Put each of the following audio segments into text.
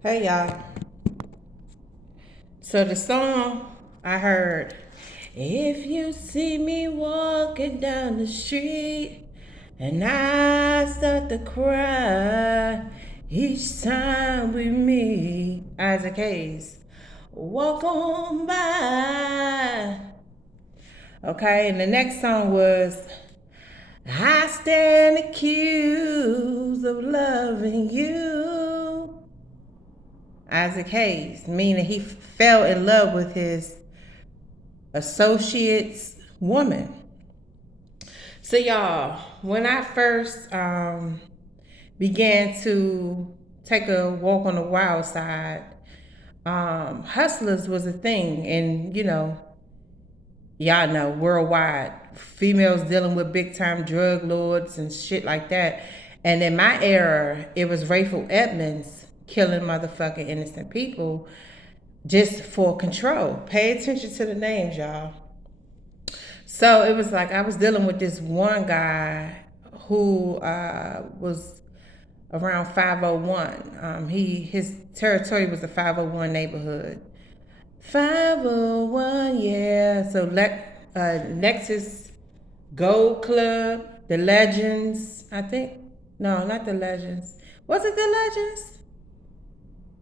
Hey y'all. So the song I heard, if you see me walking down the street and I start to cry each time we meet, Isaac Hayes, walk on by. Okay, and the next song was, I stand accused of loving you. Isaac Hayes, meaning he fell in love with his associate's woman. So, y'all, when I first began to take a walk on the wild side, hustlers was a thing. And, y'all know worldwide, females dealing with big time drug lords and shit like that. And in my era, it was Rachel Edmonds killing motherfucking innocent people just for control. Pay attention to the names, y'all. So it was like I was dealing with this one guy who was around 501. His territory was a 501 neighborhood. 501, yeah. So Nexus Gold Club, the Legends, I think. No, not the Legends. Was it the Legends?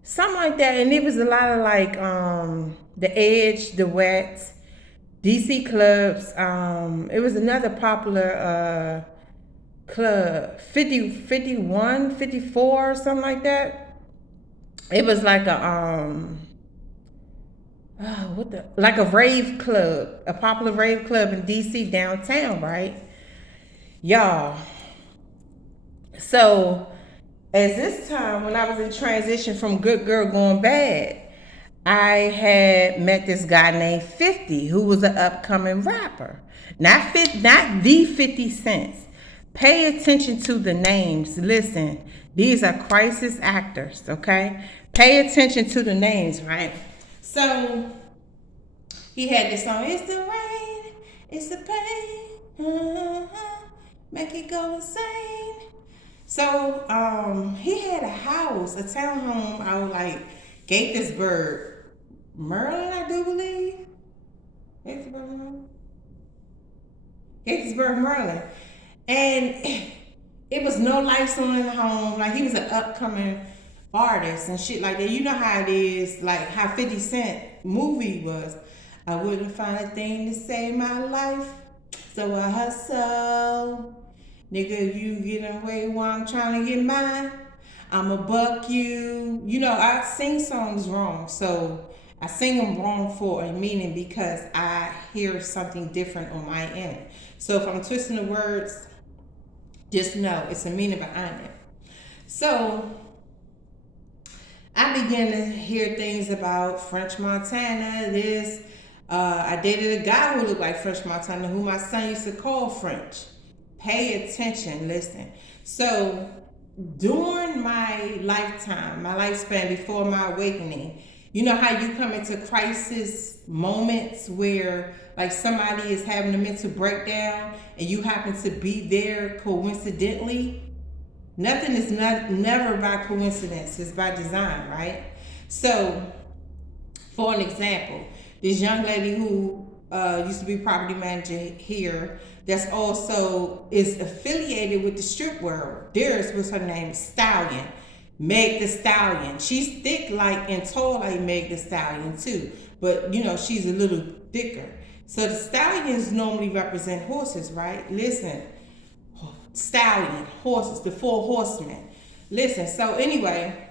Something like that. And it was a lot of like the Edge, the Wet, DC clubs. It was another popular club, 50, 51, 54, something like that. It was like a like a rave club, a popular rave club in DC downtown, right? Y'all. So as this time when I was in transition from good girl going bad, I had met this guy named 50 who was an upcoming rapper. Not the 50 Cents. Pay attention to the names. Listen, these are crisis actors, okay? Pay attention to the names, right? So he had this song, it's the rain, it's the pain, make it go insane. So he had a house, a townhome out like Gaithersburg, Maryland, I do believe. Gaithersburg, Maryland. Gaithersburg, Maryland. And it was no lights on in the home. Like he was an upcoming artist and shit like that. You know how it is, like how 50 Cent movie was. I wouldn't find a thing to save my life, so I hustle. Nigga, you getting away while I'm trying to get mine. I'ma buck you. You know, I sing songs wrong, so I sing them wrong for a meaning because I hear something different on my end. So if I'm twisting the words, just know it's a meaning behind it. So I began to hear things about French Montana. I dated a guy who looked like French Montana, who my son used to call French. Pay attention, listen. So during my lifetime, my lifespan before my awakening, you know how you come into crisis moments where like somebody is having a mental breakdown and you happen to be there coincidentally? Nothing is never by coincidence, it's by design, right? So for an example, this young lady who used to be property manager here, that's also is affiliated with the strip world. Theirs was her name, Stallion, Meg the Stallion. She's thick like and tall like Meg the Stallion too, but you know she's a little thicker. So the stallions normally represent horses, right? Listen, stallion, horses, the four horsemen. Listen, so anyway,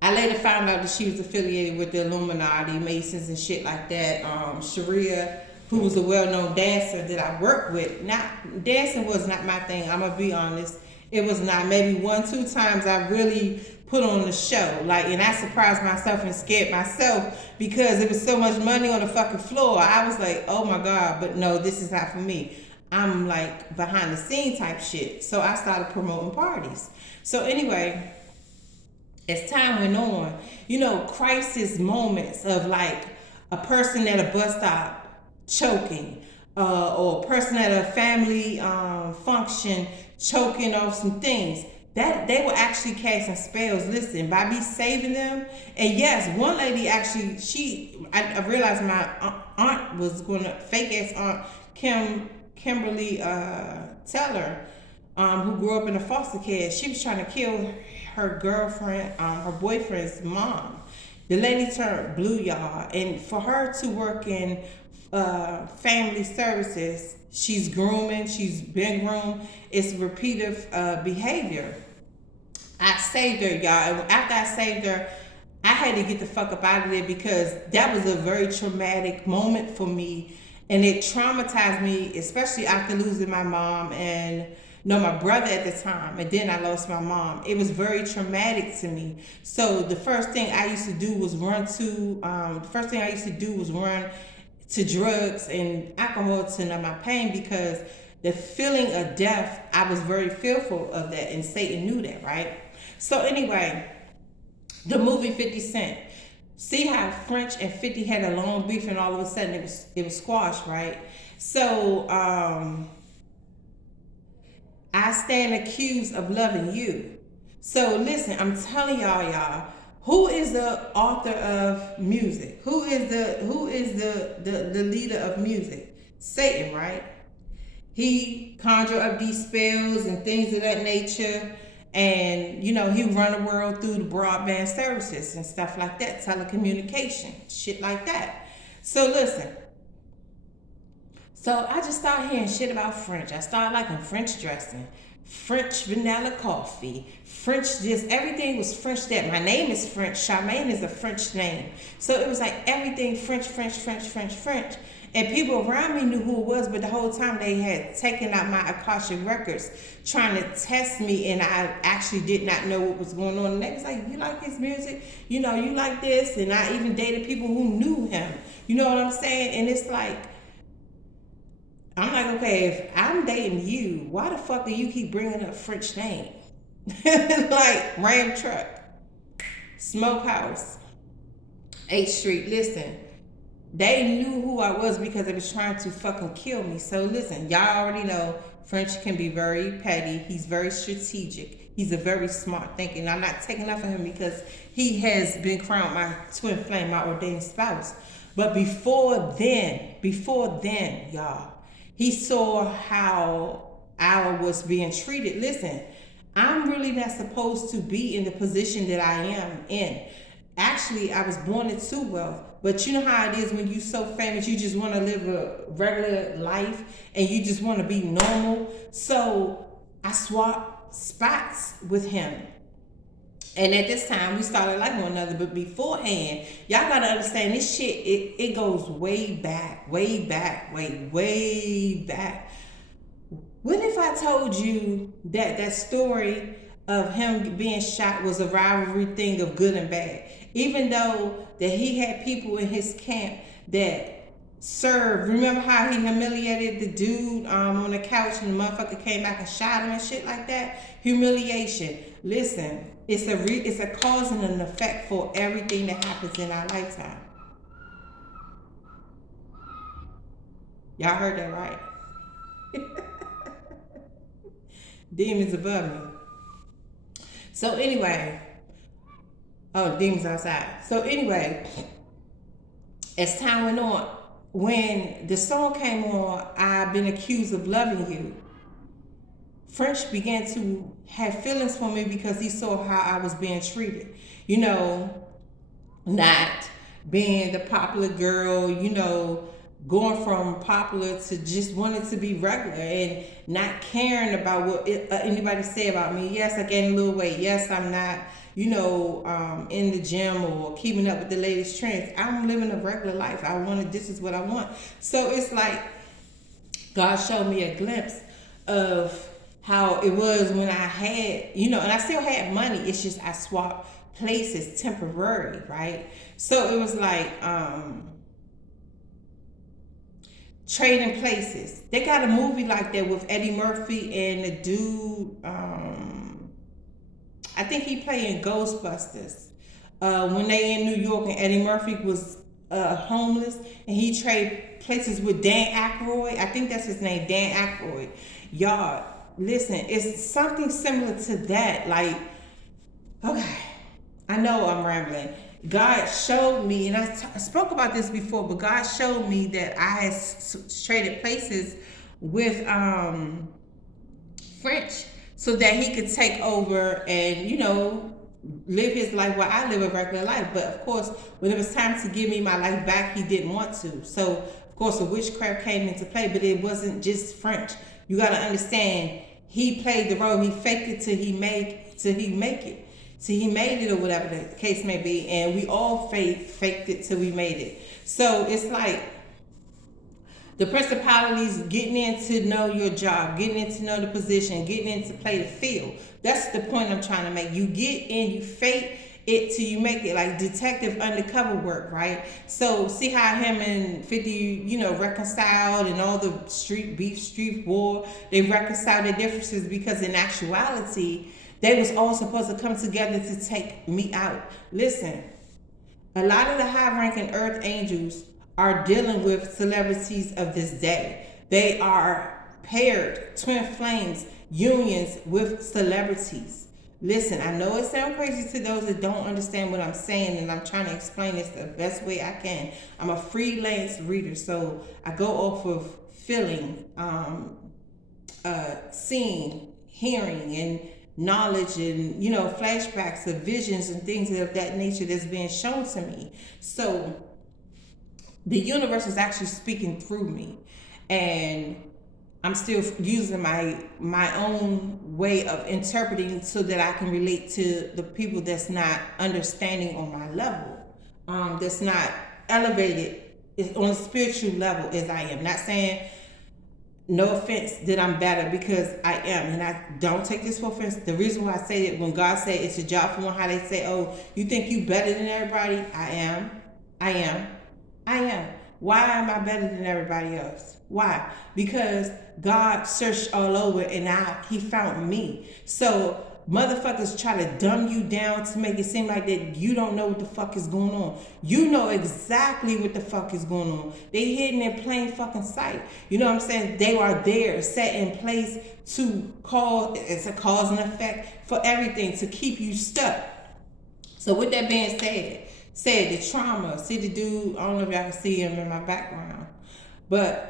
I later found out that she was affiliated with the Illuminati, Masons, and shit like that. Sharia, who was a well-known dancer that I worked with. Not dancing was not my thing. I'm gonna be honest. It was not. Maybe 1, 2 times I really put on the show, like, and I surprised myself and scared myself because there was so much money on the fucking floor. I was like, oh my god, but no, this is not for me. I'm like behind the scene type shit. So I started promoting parties. So anyway, as time went on, you know, crisis moments of like a person at a bus stop choking, or a person at a family function choking off some things. that they were actually casting spells. Listen, by me saving them, and yes, one lady actually, I realized my aunt was gonna fake ass aunt Kimberly Teller, who grew up in a foster care. She was trying to kill her girlfriend, her boyfriend's mom. The lady turned blue, y'all, and for her to work in family services, she's grooming, she's been groomed. It's repetitive behavior. I saved her, y'all. And after I saved her, I had to get the fuck up out of there because that was a very traumatic moment for me. And it traumatized me, especially after losing my mom and no, my brother at the time. And then I lost my mom. It was very traumatic to me. So the first thing I used to do was run to drugs and alcohol to numb my pain because the feeling of death, I was very fearful of that, and Satan knew that, right? So anyway, the movie 50 Cent. See how French and 50 had a long beef and all of a sudden it was squashed, right? So I stand accused of loving you. So listen, I'm telling y'all, who is the author of music? Who is the leader of music? Satan, right? He conjure up these spells and things of that nature. And, you know, he run the world through the broadband services and stuff like that, telecommunication, shit like that. So listen. So I just started hearing shit about French. I started liking French dressing, French vanilla coffee, French this, everything was French that. My name is French. Charmaine is a French name. So it was like everything French. And people around me knew who it was, but the whole time they had taken out my Akashic records, trying to test me, and I actually did not know what was going on. And they was like, you like his music? You know, you like this? And I even dated people who knew him. You know what I'm saying? And it's like, I'm like, okay, if I'm dating you, why the fuck do you keep bringing up French name? Like Ram Truck, Smokehouse, 8th Street. Listen, they knew who I was because they was trying to fucking kill me. So listen, y'all already know French can be very petty. He's very strategic. He's a very smart thinker. And I'm not taking off of him because he has been crowned my twin flame, my ordained spouse. But before then, y'all, he saw how I was being treated. Listen, I'm really not supposed to be in the position that I am in. Actually, I was born into wealth. But you know how it is when you're so famous, you just want to live a regular life and you just want to be normal. So I swapped spots with him. And at this time, we started liking one another. But beforehand, y'all got to understand this shit, it goes way back. What if I told you that story of him being shot was a rivalry thing of good and bad? Even though that he had people in his camp that served. Remember how he humiliated the dude on the couch and the motherfucker came back and shot him and shit like that? Humiliation. Listen, it's a cause and an effect for everything that happens in our lifetime. Y'all heard that right? Demons above me. So anyway, demons outside. So anyway, as time went on, when the song came on, I've been accused of loving you, French began to have feelings for me because he saw how I was being treated. You know, not being the popular girl, you know, going from popular to just wanting to be regular and not caring about what anybody say about me. Yes, I gained a little weight. Yes, I'm not, you know, in the gym or keeping up with the latest trends. I'm living a regular life. This is what I want. So it's like God showed me a glimpse of how it was when I had, you know, and I still had money. It's just I swapped places temporary, right? So it was like trading places. They got a movie like that with Eddie Murphy and the dude, I think he played in Ghostbusters. When they in New York and Eddie Murphy was homeless and he traded places with Dan Aykroyd. I think that's his name, Dan Aykroyd. Y'all, listen, it's something similar to that. Like, okay, I know I'm rambling. God showed me, and I spoke about this before, but God showed me that I had traded places with French so that he could take over and, live his life while I live a regular life. But of course, when it was time to give me my life back, he didn't want to. So of course, the witchcraft came into play, but it wasn't just French. You got to understand, he played the role. He faked it till he make it. Till he made it, or whatever the case may be. And we all faked it till we made it. So it's like the principalities getting in to know your job, getting in to know the position, getting in to play the field. That's the point I'm trying to make. You get in, you fake it till you make it, like detective undercover work, right? So see how him and 50, reconciled, and all the street war, they reconciled their differences because in actuality, they was all supposed to come together to take me out. Listen, a lot of the high-ranking earth angels are dealing with celebrities of this day. They are paired, twin flames, unions with celebrities. Listen, I know it sounds crazy to those that don't understand what I'm saying, and I'm trying to explain this the best way I can. I'm a freelance reader, so I go off of feeling, seeing, hearing, and knowledge, and flashbacks of visions and things of that nature that's being shown to me. So the universe is actually speaking through me, and I'm still using my own way of interpreting so that I can relate to the people that's not understanding on my level, that's not elevated on a spiritual level as I am. Not saying, no offense, that I'm better, because I am, and I don't take this for offense. The reason why I say that, when God said it's a job for one, how they say, oh, you think you better than everybody? I am. Why am I better than everybody else? Why? Because God searched all over, and he found me. So motherfuckers try to dumb you down to make it seem like that you don't know what the fuck is going on. You know exactly what the fuck is going on. They hidden in plain fucking sight. You know what I'm saying? They are there, set in place to it's a cause and effect for everything, to keep you stuck. So with that being said, the trauma, see the dude, I don't know if y'all can see him in my background, but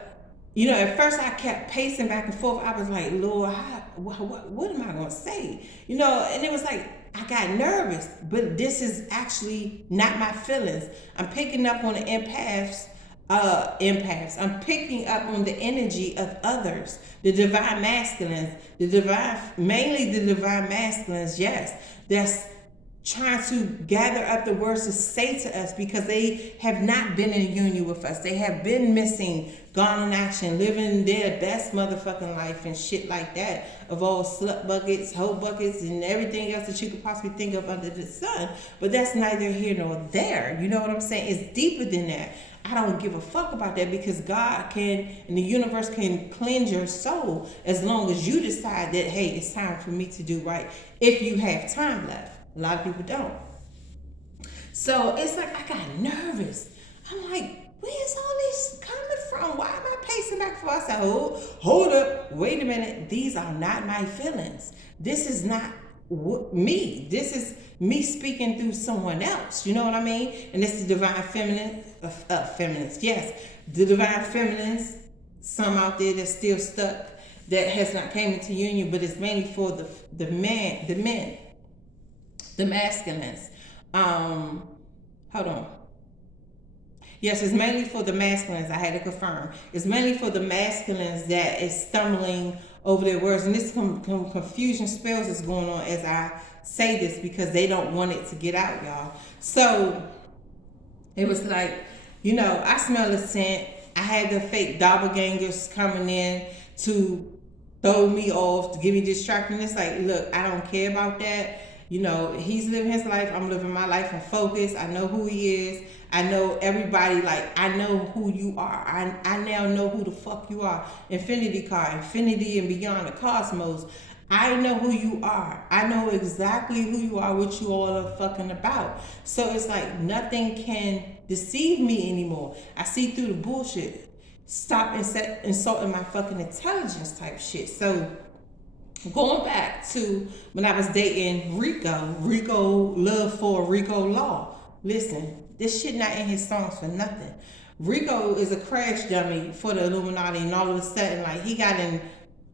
at first I kept pacing back and forth. I was like, Lord, what am I going to say? And it was like, I got nervous, but this is actually not my feelings. I'm picking up on the empaths. I'm picking up on the energy of others, the divine masculines, mainly the divine masculines, yes, that's trying to gather up the words to say to us, because they have not been in union with us. They have been missing, gone in action, living their best motherfucking life and shit like that, of all slut buckets, hoe buckets, and everything else that you could possibly think of under the sun. But that's neither here nor there. You know what I'm saying? It's deeper than that. I don't give a fuck about that, because God can, and the universe can cleanse your soul as long as you decide that, hey, it's time for me to do right, if you have time left. A lot of people don't. So it's like, I got nervous. I'm like, where's all this coming from? Why am I pacing back and forth? I said, hold up, wait a minute. These are not my feelings. This is not me. This is me speaking through someone else. You know what I mean? And it's the divine feminines. Yes, the divine feminines. Some out there that's still stuck, that has not came into union, but it's mainly for the men, the masculines. Hold on. Yes, it's mainly for the masculines. I had to confirm. It's mainly for the masculines that is stumbling over their words. And this confusion spells is going on as I say this, because they don't want it to get out, y'all. So it was like, I smell the scent. I had the fake doppelgangers coming in to throw me off, to give me distracted. It's like, look, I don't care about that. He's living his life. I'm living my life in focus. I know who he is. I know everybody. Like, I know who you are. I now know who the fuck you are. Infinity card, infinity and beyond the cosmos. I know who you are. I know exactly who you are, what you all are fucking about. So it's like nothing can deceive me anymore. I see through the bullshit. Stop insulting my fucking intelligence type shit. So Going back to when I was dating Rico love for Rico Law. Listen, this shit not in his songs for nothing. Rico is a crash dummy for the Illuminati, and all of a sudden, like, he got in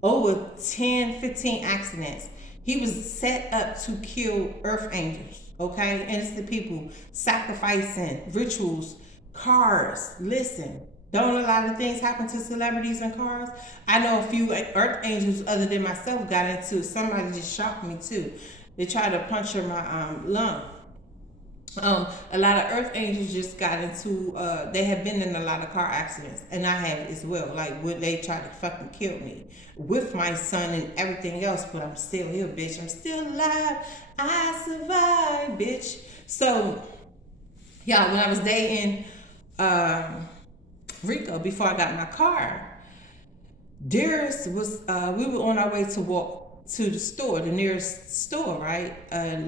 over 10, 15 accidents. He was set up to kill earth angels, okay? Innocent people, sacrificing, rituals, cars. Listen, don't a lot of things happen to celebrities and cars? I know a few earth angels other than myself got into it. Somebody just shocked me too. They tried to puncture my lung. A lot of earth angels just got into, they have been in a lot of car accidents, and I have as well. Like, when they tried to fucking kill me with my son and everything else, but I'm still here, bitch. I'm still alive. I survived, bitch. So, yeah, when I was dating Rico, before I got my car, Darius was, we were on our way to walk to the store, the nearest store, right?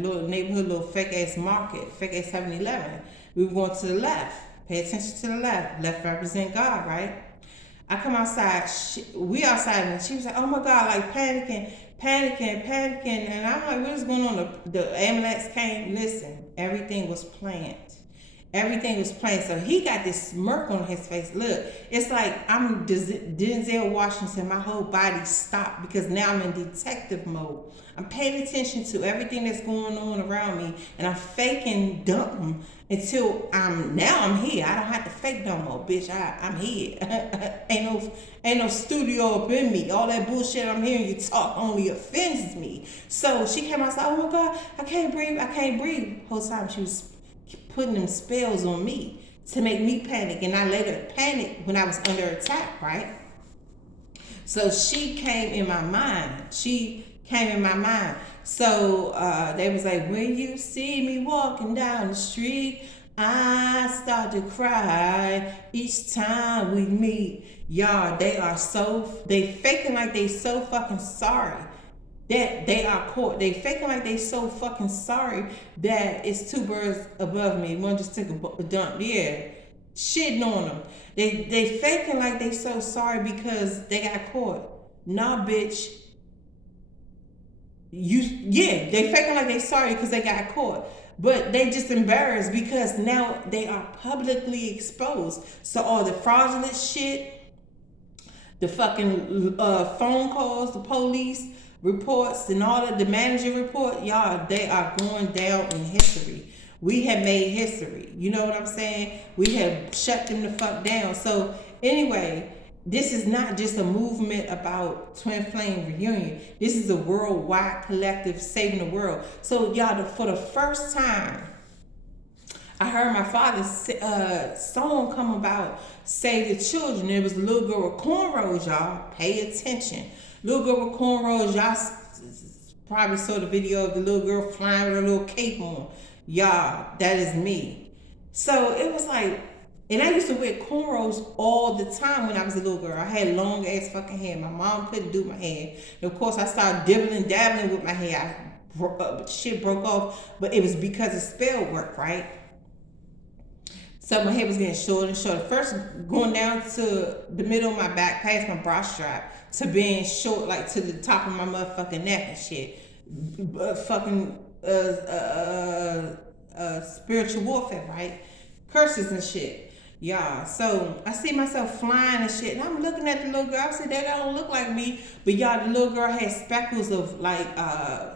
Little neighborhood, little fake ass market, fake ass 7-Eleven. We were going to the left. Pay attention to the left. Left represent God, right? I come outside. We outside, and she was like, "Oh my God!" Like panicking, and I'm like, "What is going on?" The ambulance came. Listen, everything was planned. Everything was planned. So he got this smirk on his face. Look, it's like I'm Denzel Washington. My whole body stopped because now I'm in detective mode. I'm paying attention to everything that's going on around me, and I'm faking dumb until I'm here. I don't have to fake no more, bitch. I'm here. ain't no studio up in me. All that bullshit I'm hearing you talk only offends me. So she came outside. Oh my God, I can't breathe. Whole time she was putting them spells on me to make me panic, and I later panicked when I was under attack, right? So she came in my mind. So they was like, when you see me walking down the street, I start to cry each time we meet. Y'all, they faking like they so fucking sorry that they are caught. They faking like they so fucking sorry that it's two birds above me. One just took a dump. Yeah, shitting on them. They faking like they so sorry because they got caught. Nah, bitch. They faking like they sorry because they got caught. But they just embarrassed because now they are publicly exposed. So all the fraudulent shit, the fucking phone calls, the police reports, and all of the manager report, y'all, they are going down in history. We have made history. You know what I'm saying? We have shut them the fuck down. So anyway, this is not just a movement about Twin Flame reunion. This is a worldwide collective saving the world. So y'all, for the first time, I heard my father's song come about, Save the Children. It was a little girl with cornrows, y'all. Pay attention. Little girl with cornrows, y'all probably saw the video of the little girl flying with a little cape on. Y'all, that is me. So it was like, and I used to wear cornrows all the time when I was a little girl. I had long ass fucking hair. My mom couldn't do my hair. And of course, I started dabbling with my hair. Shit broke off, but it was because of spell work, right? So my hair was getting shorter and shorter. First, going down to the middle of my back, past my bra strap, to being short, like to the top of my motherfucking neck and shit. Spiritual warfare, right? Curses and shit. Y'all. So I see myself flying and shit, and I'm looking at the little girl. I said, that don't look like me. But y'all, the little girl had speckles of like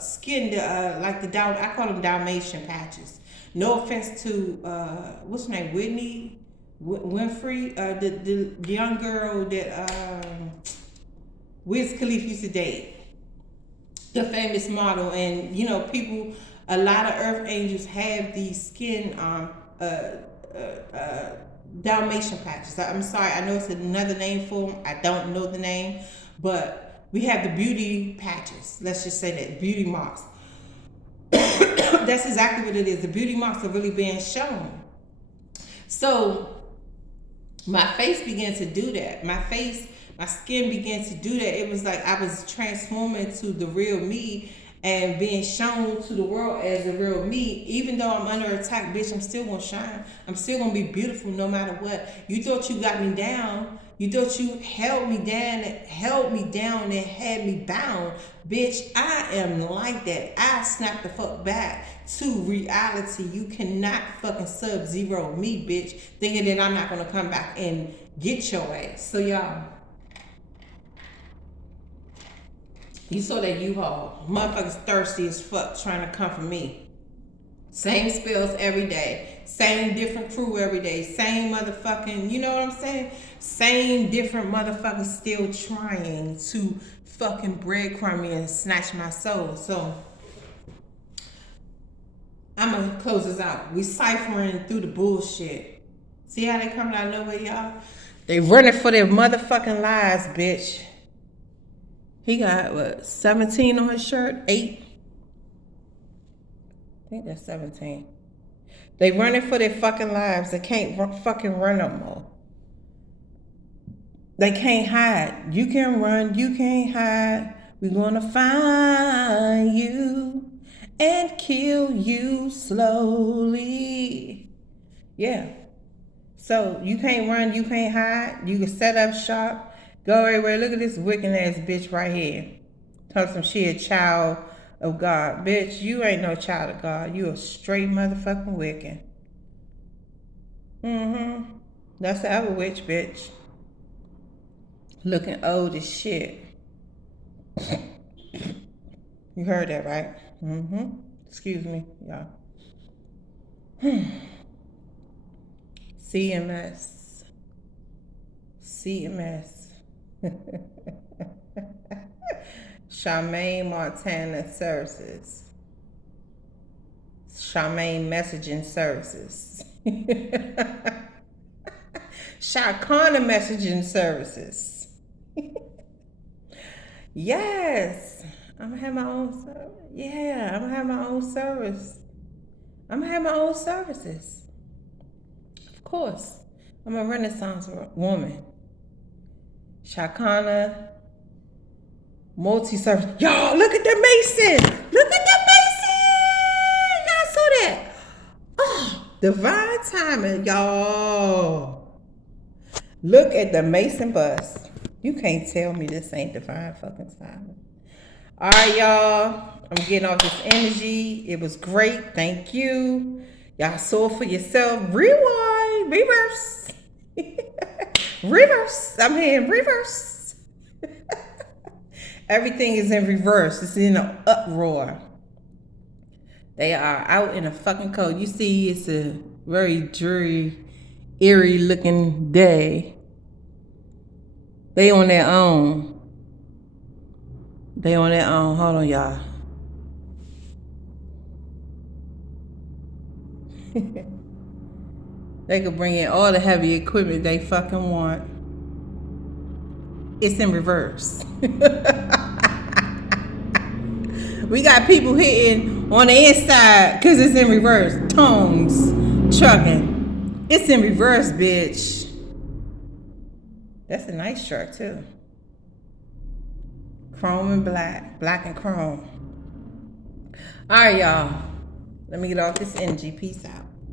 skin, like I call them Dalmatian patches. No offense to what's her name, Whitney Winfrey, the young girl that Wiz Khalifa used to date, the famous model. And you know, people, a lot of earth angels have these skin Dalmatian patches. I'm sorry, I know it's another name for them. I don't know the name, but we have the beauty patches. Let's just say that, beauty marks. That's exactly what it is. The beauty marks are really being shown. So my face began to do that. My skin began to do that. It was like I was transforming to the real me and being shown to the world as the real me. Even though I'm under attack, bitch, I'm still gonna shine. I'm still gonna be beautiful no matter what. You thought you got me down. You thought you held me down and had me bound. Bitch, I am like that. I snap the fuck back to reality. You cannot fucking sub-zero me, bitch, thinking that I'm not gonna come back and get your ass. So y'all, you saw that U-Haul. Motherfuckers thirsty as fuck trying to come for me. Same spills every day. Same different crew every day. Same motherfucking, you know what I'm saying? Same different motherfuckers still trying to fucking breadcrumb me and snatch my soul. So, I'm gonna close this out. We ciphering through the bullshit. See how they coming out of nowhere, y'all? They running for their motherfucking lives, bitch. He got, what, 17 on his shirt? 8? I think that's 17. They running for their fucking lives. They can't fucking run no more. They can't hide. You can run, you can't hide. We're gonna find you and kill you slowly. Yeah. So you can't run, you can't hide. You can set up shop. Go everywhere. Look at this wicked ass bitch right here. Tell some she a child of God. Bitch, you ain't no child of God. You a straight motherfucking Wiccan. That's the other witch, bitch. Looking old as shit. You heard that, right? Excuse me, y'all. CMS. Charmaine Montana Services. Charmaine Messaging Services. CHAR-KANA Messaging Services. Yes. I'm gonna have my own service. Yeah, I'm gonna have my own service. I'm gonna have my own services. Of course. I'm a Renaissance woman. CHAR-KANA multi-service. Y'all, look at the Mason. Look at the Mason. Y'all saw that. Oh, divine timing, y'all. Look at the Mason bus. You can't tell me this ain't divine fucking timing. All right, y'all. I'm getting off this energy. It was great. Thank you. Y'all saw for yourself. Rewind. Reverse. Reverse. I'm hearing reverse. Everything is in reverse. It's in an uproar. They are out in a fucking cold. You see, it's a very dreary, eerie looking day. They on their own. They on their own. Hold on, y'all. They could bring in all the heavy equipment they fucking want. It's in reverse. We got people hitting on the inside because it's in reverse. Tones, trucking. It's in reverse, bitch. That's a nice truck too. Chrome and black. Black and chrome. All right, y'all. Let me get off this energy. Peace out.